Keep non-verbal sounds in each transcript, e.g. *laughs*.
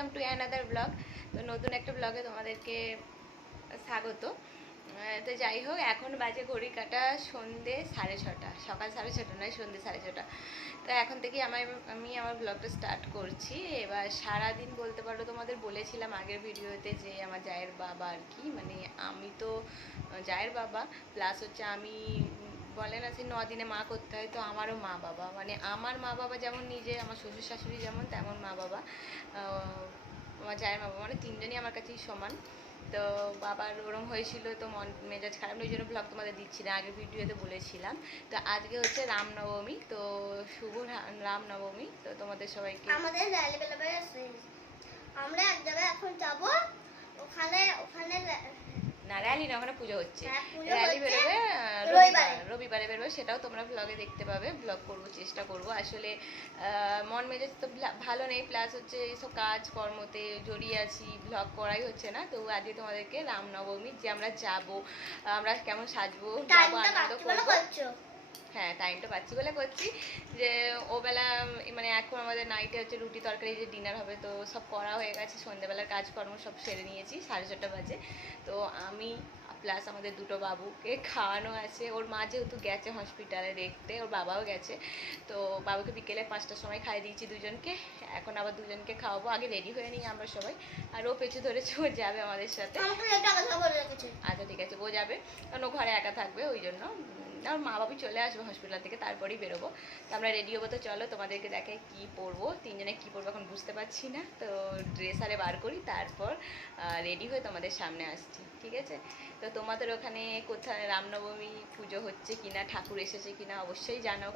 Welcome to another blog তো নতুন একটা ব্লগে তোমাদেরকে স্বাগত। তো যাই হোক, এখন বাজে ঘড়ি কাটা সন্ধে সাড়ে ছটা। সকাল সাড়ে ছটা নয়, সন্ধে সাড়ে ছটা। তো এখন থেকে আমার, আমি আমার ব্লগটা স্টার্ট করছি। এবার সারাদিন বলতে পারো, তোমাদের বলেছিলাম আগের ভিডিওতে যে আমার জায়ের বাবা আর কি। মানে আমি তো, জায়ের বাবা প্লাস হচ্ছে আমি বলে না যে দিনে মা করতে হয়, তো আমারও মা বাবা। মানে আমার মা বাবা যেমন নিজে, আমার শ্বশুর শাশুড়ি যেমন, তেমন মা বাবা। আমার জায়ের মা বাবা মানে তিনজনই আমার কাছেই সমান। তো বাবার ওরম হয়েছিল, তো মন, মেজাজ খারাপ, ওই জন্য ব্লগ তোমাদের দিচ্ছি না, আগের ভিডিওতে বলেছিলাম। তো আজকে হচ্ছে রামনবমী, তো শুভ রামনবমী, তো তোমাদের সবাইকে আমাদের আমরা এক জায়গায় এখন যাব, ওখানে ওখানে না র্যালি না ওখানে পুজো হচ্ছে। র্যালি বেরোবে রবিবারে। বেরোবে সেটাও তোমরা ব্লগে দেখতে পাবে। ব্লগ করব চেষ্টা করব। আসলে আহ, মন মেজাজ তো ভালো নেই প্লাস হচ্ছে এইসব কাজ কর্মতে জড়িয়ে আছি ব্লগ করাই হচ্ছে না। তো আজকে তোমাদেরকে রামনবমী যে আমরা যাব আমরা কেমন সাজবো যাব আনন্দ করব। হ্যাঁ টাইমটা পাচ্ছি। বলে করছি যে ও বেলা মানে এখন আমাদের নাইটে হচ্ছে রুটি তরকারি যে ডিনার হবে তো সব করা হয়ে গেছে। সন্ধ্যেবেলার কাজকর্ম সব সেরে নিয়েছি সাড়ে ছটা বাজে। তো আমি প্লাস আমাদের দুটো বাবুকে খাওয়ানো আছে। ওর মা যেহেতু গেছে হসপিটালে দেখতে ওর বাবাও গেছে। তো বাবুকে বিকেলে পাঁচটার সময় খাইয়ে দিয়েছি দুজনকে। এখন আবার দুজনকে খাওয়াবো। আগে রেডি হয়ে নিই আমরা সবাই। আর ও পেছু ধরেছে ও যাবে আমাদের সাথে। আচ্ছা ঠিক আছে ও যাবে। কারণ ও ঘরে একা থাকবে ওই জন্য। উম, আর মা বাবু চলে আসবে হসপিটাল থেকে তারপরেই বেরোবো। তো আমরা রেডি হব তো চলো তোমাদেরকে দেখাই কি পরবো। তিনজনে কি পরবো এখন বুঝতে পারছি না তো ড্রেস আরে বার করি তারপর রেডি হয়ে তোমাদের সামনে আসছি ঠিক আছে? তো তোমাদের ওখানে কোথায় রামনবমী পুজো হচ্ছে কিনা ঠাকুর এসেছে কিনা অবশ্যই জানাও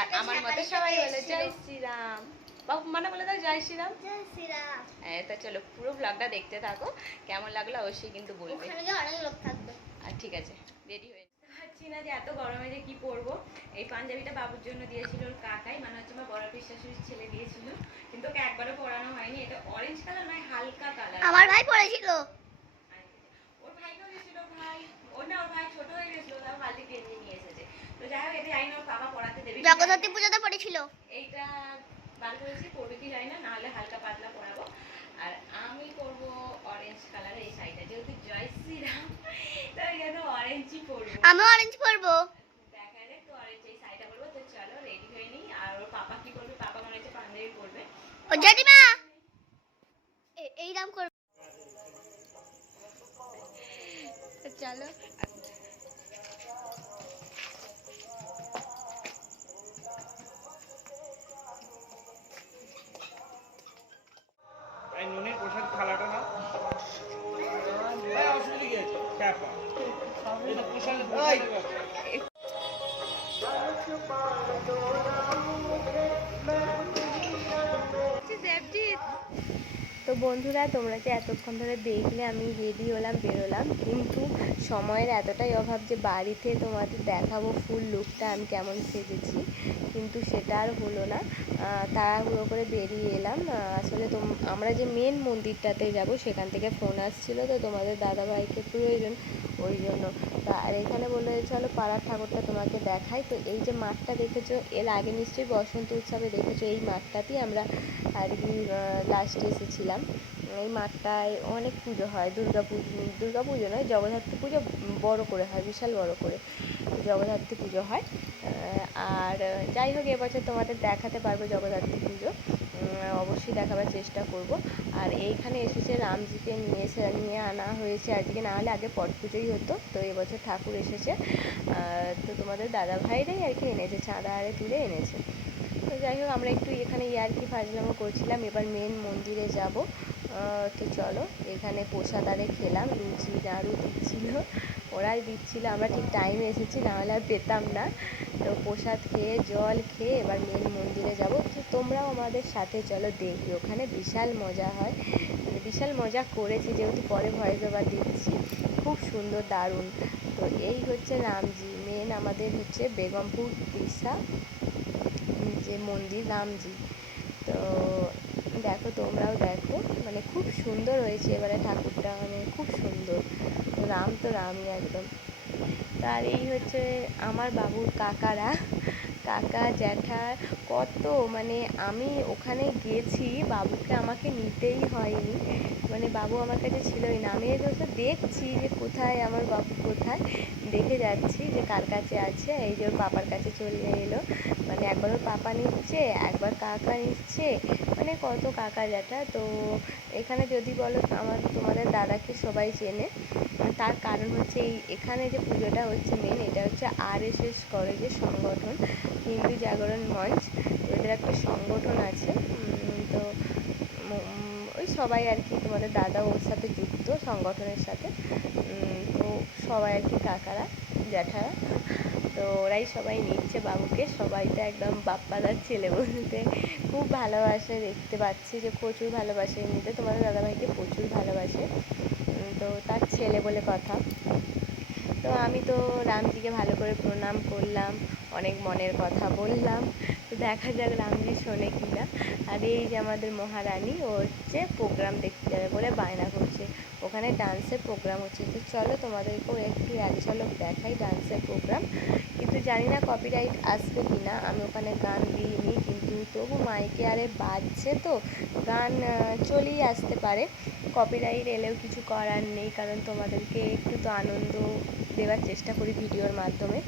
আর আমার মতে সবাই বলে। জয় শ্রীরাম। বাবু মানে বলে দাও জয় শ্রীরাম? জয় শ্রীরাম। হ্যাঁ তা চলো পুরো ব্লগটা দেখতে থাকো। কেমন লাগল অবশ্যই কিন্তু বলবে। অনেক লোক থাকবে। আর ঠিক আছে রেডি হয়ে পাচ্ছি না যে এত গরমে যে কি পরবো। এই পাঞ্জাবিটা বাবুর জন্য দিয়েছিল ওর কাকাই মানে হচ্ছে আমার বড় পিস শাশুড়ির ছেলে দিয়েছিল। কিন্তু ওকে একবারও পরানো হয়নি এটা অরেঞ্জ কালার নয় হালকা কালার আমার ভাই পড়েছিল ওর ভাইকেও দিয়েছিল ভাই ওর না ওর ভাই ছোট হয়ে গেছিল তাও বালতি কিনে নিয়ে এসেছে। তো যাই হোক এটা জানি না ওর বাবা পড়াতে দেবে। জগদ্ধাত্রী পুজোতে পড়েছিল। এইটা বার করেছি পরবে কি জানি না নাহলে হালকা পাতলা করব অরেঞ্জ কালার এই শাড়িটা। যেহেতু জয় শ্রীরাম তাই অরেঞ্জই পরবো? আমি অরেঞ্জ পরবো। দেখা যাক তো অরেঞ্জ এই শাড়িটা পরবো। তো চলো রেডি হয়ে নিই। আর ওর পাপা কি করবে? পাপা মনে হচ্ছে পাঞ্জাবি পরবে। ও এই করবে। চলো তো বন্ধুরা, তোমরা যে এতক্ষণ ধরে দেখলে আমি রেডি হলাম, বেরোলাম, কিন্তু সময়ের এতটাই অভাব যে বাড়িতে তোমাদের দেখাবো ফুল লুকটা আমি কেমন সেজেছি, কিন্তু সেটা আর হলো না। তাড়াহুড়ো করে বেরিয়ে এলাম। আসলে তোম, আমরা যে মেন মন্দিরটাতে যাব, সেখান থেকে ফোন আসছিল। তো তোমাদের দাদাভাইকে প্রয়োজন ওই জন্য। তা আর এখানে বলে চলো পাড়ার ঠাকুরটা তোমাকে দেখাই। তো এই যে মাঠটা দেখেছ, এর আগে নিশ্চয়ই বসন্ত উৎসবে দেখেছ, এই মাঠটাতেই আমরা আর কি লাস্টে এসেছিলাম। এই মাঠটায় অনেক পুজো হয়, দুর্গা পুজো দুর্গা পুজো নয়, জগদ্ধাত্রী পুজো বড় করে হয়, বিশাল বড় করে জগদ্ধাত্রী পুজো হয়। আর যাই হোক এবছর তোমাদের দেখাতে পারব জগদ্ধাত্রী পুজো। অবশ্যই দেখাবার চেষ্টা করব। আর এইখানে এসেছে রামজিকে নিয়ে এসে, নিয়ে আনা হয়েছে আজকে। না হলে আগে পট পুজোই হতো, তো এবছর ঠাকুর এসেছে। তো তোমাদের দাদা ভাইরাই আর কি এনেছে চাঁদা আরে তুলে এনেছে। যাই হোক, আমরা একটু এখানে ইয়ার্কি ফাজলামো করছিলাম, এবার মেন মন্দিরে যাব। তো চলো, এখানে প্রসাদ আরে খেলাম, লুচি নাড়ু দিচ্ছিল, ওরাই দিচ্ছিল, আমরা ঠিক টাইমে এসেছি নাহলে আর পেতাম না। তো প্রসাদ খেয়ে, জল খেয়ে এবার মেন মন্দিরে যাব। তো তোমরাও আমাদের সাথে চলো দেখি ওখানে বিশাল মজা হয়। মানে বিশাল মজা করেছি, যেহেতু পরে ভয়েস ওভার দিচ্ছি। খুব সুন্দর, দারুণ। তো এই হচ্ছে রামজি মেন আমাদের হচ্ছে বেগমপুর দিশা। মন্দির, রামজি। তো দেখো, তোমরাও দেখো মানে খুব সুন্দর হয়েছে এবারে ঠাকুরটা মানে খুব সুন্দর। রাম তো রামই একদম। তার এই হচ্ছে আমার বাবুর কাকারা। কাকা, জ্যাঠা, কত মানে আমি ওখানে গেছি, বাবুকে আমাকে নিতেই হয়নি। মানে বাবু আমার কাছে ছিলই না। আমি হচ্ছে দেখছি যে কোথায়, আমার বাবু কোথায়। দেখে যাচ্ছি যে কার কাছে আছে। এই যে ওর বাবার কাছে চলে এলো। মানে একবার ওর পাপা নিচ্ছে, একবার কাকা নিচ্ছে মানে কত কাকা জ্যাঠা। তো এখানে যদি বলো আমার, তোমাদের দাদাকে সবাই চেনে। তার কারণ হচ্ছে এই এখানে যে পুজোটা হচ্ছে মেন এটা হচ্ছে আর এস এস কলেজের সংগঠন, হিন্দু জাগরণ মঞ্চ। এদের একটা সংগঠন আছে। তো ওই সবাই আর কি তোমাদের দাদা ওর সাথে যুক্ত সংগঠনের সাথে। তো সবাই আর কি কাকারা, জ্যাঠারা। তো ওরাই সবাই নিচ্ছে বাবুকে। সবাই তো একদম বাপ্পাদার ছেলে বলতে। খুব ভালোবাসে, দেখতে পাচ্ছি যে প্রচুর ভালোবাসে এমনিতে। তোমাদের দাদাভাইকে প্রচুর ভালোবাসে। তো তার ছেলে বলে কথা। তো আমি তো রামজিকে ভালো করে প্রণাম করলাম, অনেক মনের কথা বললাম। তো দেখা যাক রামজি শোনে কি না আর এই যে আমাদের মহারানী, ও হচ্ছে প্রোগ্রাম দেখতে যাবে বলে বায়না করছে। ওখানে ডান্সের প্রোগ্রাম হচ্ছে। তো চলো তোমাদেরকেও একটু এক ঝলক দেখাই ডান্সের প্রোগ্রাম কিন্তু জানি না কপিরাইট আসবে কি না আমি ওখানে গান দিইনি, কিন্তু তবু মাইকে আরে বাজছে তো। গান চলেই আসতে পারে। কপিরাইট এলেও কিছু করার নেই, কারণ তোমাদেরকে একটু তো আনন্দ দেওয়ার চেষ্টা করি ভিডিওর মাধ্যমে।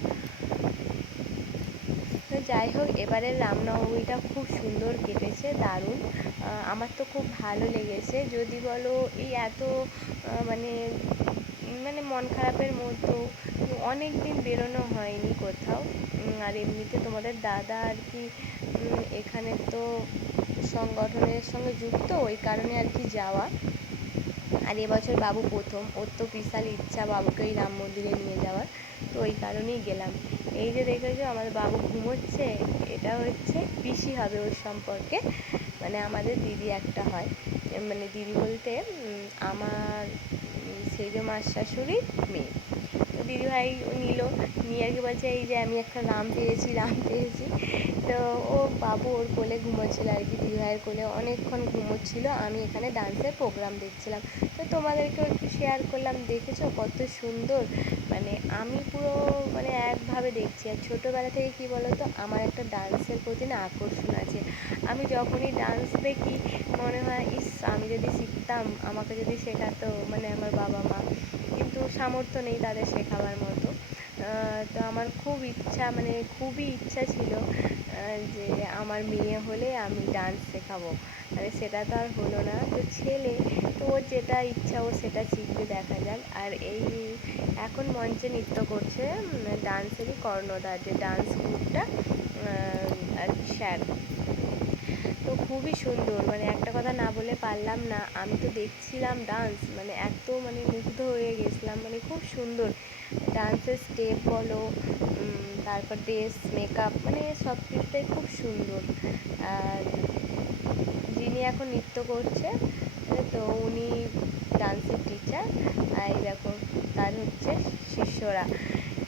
যাই হোক, এবারের রামনবমীটা খুব সুন্দর কেটেছে, দারুণ। আমার তো খুব ভালো লেগেছে। যদি বলো এই এত মানে মানে মন খারাপের মধ্যেও অনেক দিন বেরোনো হয়নি কোথাও। আর এমনিতে তোমাদের দাদা আর কি এখানে তো সংগঠনের সঙ্গে যুক্ত, ওই কারণে আর কি যাওয়া। আর এবছর বাবু প্রথম, ওর তো বিশাল ইচ্ছা বাবুকে রাম মন্দিরে নিয়ে যাওয়ার, তো ওই কারণেই গেলাম। এই যে দেখেছ আমাদের বাবু ঘুমোচ্ছে এটা হচ্ছে পিসি হবে ওর সম্পর্কে। মানে আমাদের দিদি একটা হয়। মানে দিদি বলতে আমার উম, সেজ মাস শাশুড়ির মেয়ে। তো দিদিভাই নিল নিয়ে আর কি বলছে এই যে আমি একটা রাম পেয়েছি রাম পেয়েছি। তো ও বাবু ওর কোলে ঘুমোচ্ছিল আর কি দিদিভাইয়ের কোলে অনেকক্ষণ ঘুমোচ্ছিল। আমি এখানে ডান্সের প্রোগ্রাম দেখছিলাম। তো তোমাদেরকেও একটু শেয়ার করলাম, দেখেছ কত সুন্দর? মানে আমি পুরো মানে একভাবে দেখছি। আর ছোটোবেলা থেকে কী বলো তো আমার একটা ডান্সের প্রতি না আকর্ষণ আছে। আমি যখনই ডান্স দেখি, মনে হয়, ইস, আমি যদি শিখতাম, আমাকে যদি শেখাতো মানে আমার বাবা মা। কিন্তু সামর্থ্য নেই তাদের শেখাবার মতো। তো আমার খুব ইচ্ছা মানে খুবই ইচ্ছা ছিল যে আমার মেয়ে হলে আমি ডান্স শেখাবো। মানে সেটা তো আর হলো না। তো ছেলে তো ওর যেটা ইচ্ছা ও সেটা শিখবে, দেখা যাক। আর এই এখন মঞ্চে নৃত্য করছে ডান্সেরই কর্ণধার, যে ডান্স গ্রুপটা আর কি স্যার। তো খুবই সুন্দর মানে একটা কথা না বলে পারলাম না। আমি তো দেখছিলাম ডান্স মানে এত মানে মুগ্ধ হয়ে গেছিলাম মানে খুব সুন্দর। ডান্সের স্টেপ বলো তারপর ড্রেস, মেকআপ মানে সব কিছুটাই খুব সুন্দর। আর যিনি এখন নৃত্য করছে তো উনি ডান্সের টিচার আর এই দেখো তার হচ্ছে শিষ্যরা।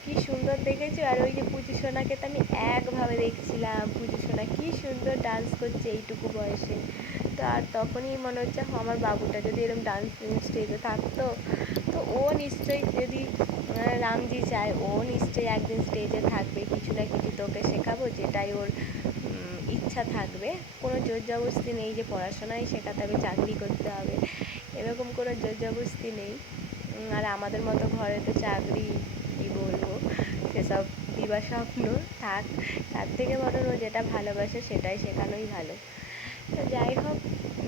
কি সুন্দর দেখেছ? আর ওই যে পুজো সোনাকে তো আমি একভাবে দেখছিলাম। পুজো সোনা কি সুন্দর ডান্স করছে এইটুকু বয়সে। তো আর তখনই মনে হচ্ছে "হ, আমার বাবুটা যদি এরকম ডান্স স্টেজে থাকতো তো ও নিশ্চয়ই যদি রামজি চায় ও নিশ্চয়ই একদিন স্টেজে থাকবে। কিছু না কিছু তোকে শেখাবো যেটাই ওর ইচ্ছা থাকবে। কোনো জোর জবরস্তি নেই যে পড়াশোনাই শেখাতে হবে চাকরি করতে হবে। এরকম কোনো জোর জবরদস্তি নেই আর আমাদের মতো ঘরে তো চাকরি, কী বলব? সেসব দিবা স্বপ্ন থাক। তার থেকে বরং ও যেটা ভালোবাসে সেটাই শেখানোই ভালো। তো যাই হোক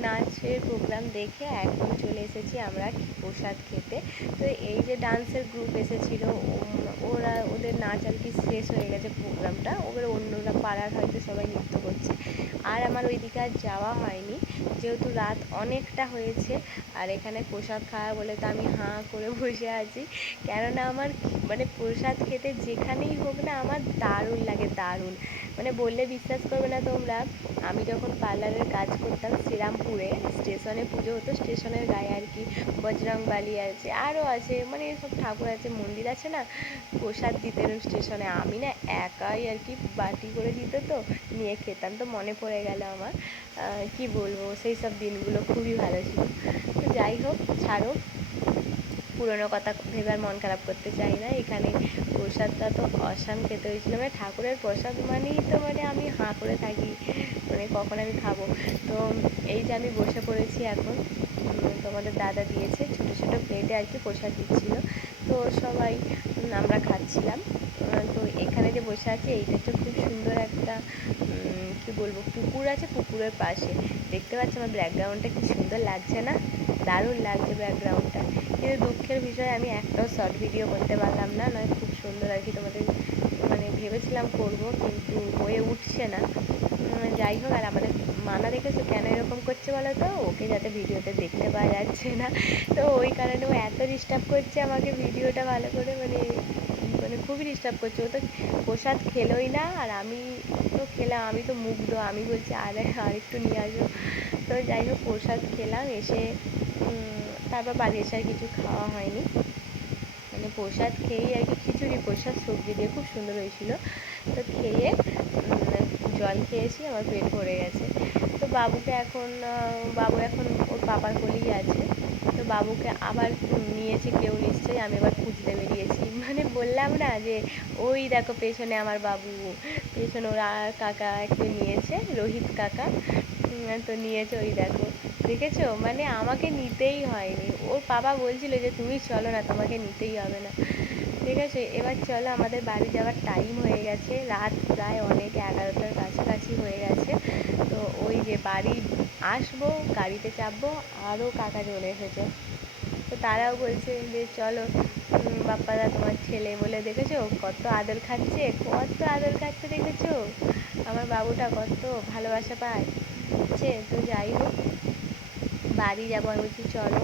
নাচের প্রোগ্রাম দেখে এখন চলে এসেছি আমরা প্রসাদ খেতে। তো এই যে ডান্সের গ্রুপ এসেছিল ওরা, ওদের নাচ আর কি শেষ হয়ে গেছে প্রোগ্রামটা ওদের অন্যরা পাড়ার হয়তো সবাই নৃত্য করছে। আর আমার ওইদিকে আর যাওয়া হয়নি। যেহেতু রাত অনেকটা হয়েছে, আর এখানে প্রসাদ খাওয়া বলে তো আমি হাঁ করে বসে আছি। কেননা আমার মানে প্রসাদ খেতে যেখানেই হোক না, আমার দারুণ লাগে, দারুণ। মানে বললে বিশ্বাস করবে না তোমরা, আমি যখন পার্লারের কাজ করতাম শ্রীরামপুরে, স্টেশনে পুজো হতো, স্টেশনের গায়ে আর কি বজরংবালি আছে, আরও আছে মানে সব ঠাকুর আছে, মন্দির আছে না, প্রসাদ দিতেন স্টেশনে, আমি না একাই আর কি বাটি করে দিত তো, নিয়ে খেতাম তো মনে পড়ে গেল আমার কি বলব, সেই সব দিনগুলো খুবই ভালো ছিল। তো যাই হোক, ছাড়ো। পুরোনো কথা ভেবে আর মন খারাপ করতে চাই না। এখানে প্রসাদটা তো অসাম খেতে হয়েছিল। মানে ঠাকুরের প্রসাদ মানেই তো মানে আমি হাঁ করে থাকি। মানে কখন আমি খাব? তো এই যে আমি বসে পড়েছি এখন তোমাদের দাদা দিয়েছে ছোটো ছোটো প্লেটে আর কি প্রসাদ দিচ্ছিল। তো সবাই আমরা খাচ্ছিলাম। তো এখানে যে বসে আছি, এইটা হচ্ছে খুব সুন্দর একটা কি বলব, পুকুর আছে পুকুরের পাশে। দেখতে পাচ্ছ আমার ব্যাকগ্রাউন্ডটা কি সুন্দর লাগছে না? দারুণ লাগছে ব্যাকগ্রাউন্ডটা কিন্তু দুঃখের বিষয়, আমি একটাও শর্ট ভিডিও করতে পারলাম না, নয় খুব সুন্দর আর কি তোমাদের মানে ভেবেছিলাম করব, কিন্তু হয়ে উঠছে না। যাই হোক, আর আমাদের মানা দেখেছ কেন এরকম করছে বলো তো ওকে যাতে ভিডিওতে দেখতে পাওয়া যাচ্ছে না। তো ওই কারণে ও এত ডিস্টার্ব করছে আমাকে ভিডিওটা ভালো করে মানে মানে খুবই ডিস্টার্ব করছে। ও তো প্রসাদ খেলোই না, আর আমি তো খেলাম, আমি তো মুগ্ধ, আমি বলছি, আরে, আর একটু নিয়ে আসো। তো যাই হোক, প্রসাদ খেলাম, এসে তারপর বাড়ি এসে আর কিছু খাওয়া হয়নি। মানে প্রসাদ খেয়েই আর কি খিচুড়ি, প্রসাদ সবজি দিয়ে খুব সুন্দর হয়েছিল। তো খেয়ে জল খেয়েছি, আমার পেট ভরে গেছে। তো বাবুকে এখন বাবু এখন ওর পাপার কোলেই আছে। বাবুকে আবার নিয়েছে, কেউ নিশ্চয়ই, আমি এবার খুঁজতে বেরিয়েছি। *laughs* মানে বললাম না যে, ওই দেখো পেছনে আমার বাবু, পেছনে ওর আর কাকা একটু নিয়েছে, রোহিত কাকা। তো নিয়েছে ওই দেখো। দেখেছ? মানে আমাকে নিতেই হয়নি। ওর বাবা বলছিল যে, তুমি চলো না, তোমাকে নিতেই হবে না। ঠিক আছে এবার চলো আমাদের বাড়ি যাওয়ার টাইম হয়ে গেছে। রাত প্রায় অনেক এগারোটার কাছাকাছি হয়ে গেছে। তো ওই যে বাড়ি আসব গাড়িতে চাপবো আরও কাকা চলে এসেছে। তো তারাও বলছে যে চলো উম, বাপ্পাদা তোমার ছেলে বলে দেখেছ? কত আদর খাচ্ছে কত আদর খাচ্ছে দেখেছ? আমার বাবুটা কত ভালোবাসা পায়। তো যাই হোক বাড়ি যাব আমি বলছি চলো।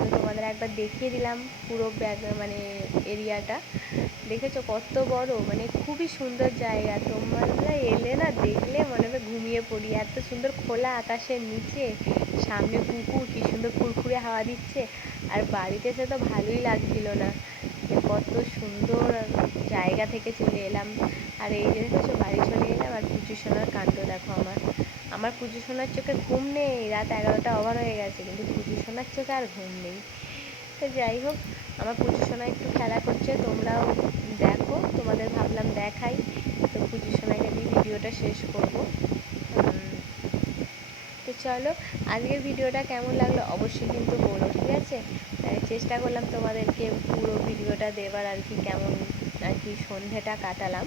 তো তোমাদের একবার দেখিয়ে দিলাম পুরো ব্যাগ মানে এরিয়াটা। দেখেছ কত বড়? মানে খুবই সুন্দর জায়গা। তোমরা এলে না, দেখলে মনে হবে ঘুমিয়ে পড়ি। এত সুন্দর খোলা আকাশের নিচে। সামনে পুকুর, কি সুন্দর ফুরফুরে হাওয়া দিচ্ছে। আর বাড়িতে এসে তো ভালোই লাগছিল না। কত সুন্দর জায়গা থেকে চলে এলাম। আর এই যে দেখেছ বাড়ি চলে এলাম, আর পুজো সোনার কাণ্ড দেখো আমার। আমার পুজো সোনার চোখে ঘুম নেই, রাত এগারোটা ওভার হয়ে গেছে, কিন্তু পুজো সোনার চোখে আর ঘুম নেই। তো যাই হোক, আমার পুজো সোনা একটু খেলা করছে, তোমরাও দেখো, তোমাদের ভাবলাম দেখাই। তো পুজো সোনাকে দিয়ে ভিডিওটা শেষ করব। তো চলো, আজকের ভিডিওটা কেমন লাগল অবশ্যই কিন্তু বলো, ঠিক আছে? চেষ্টা করলাম তোমাদেরকে পুরো ভিডিওটা দেবার আর কি, কেমন আর কি সন্ধেটা কাটালাম।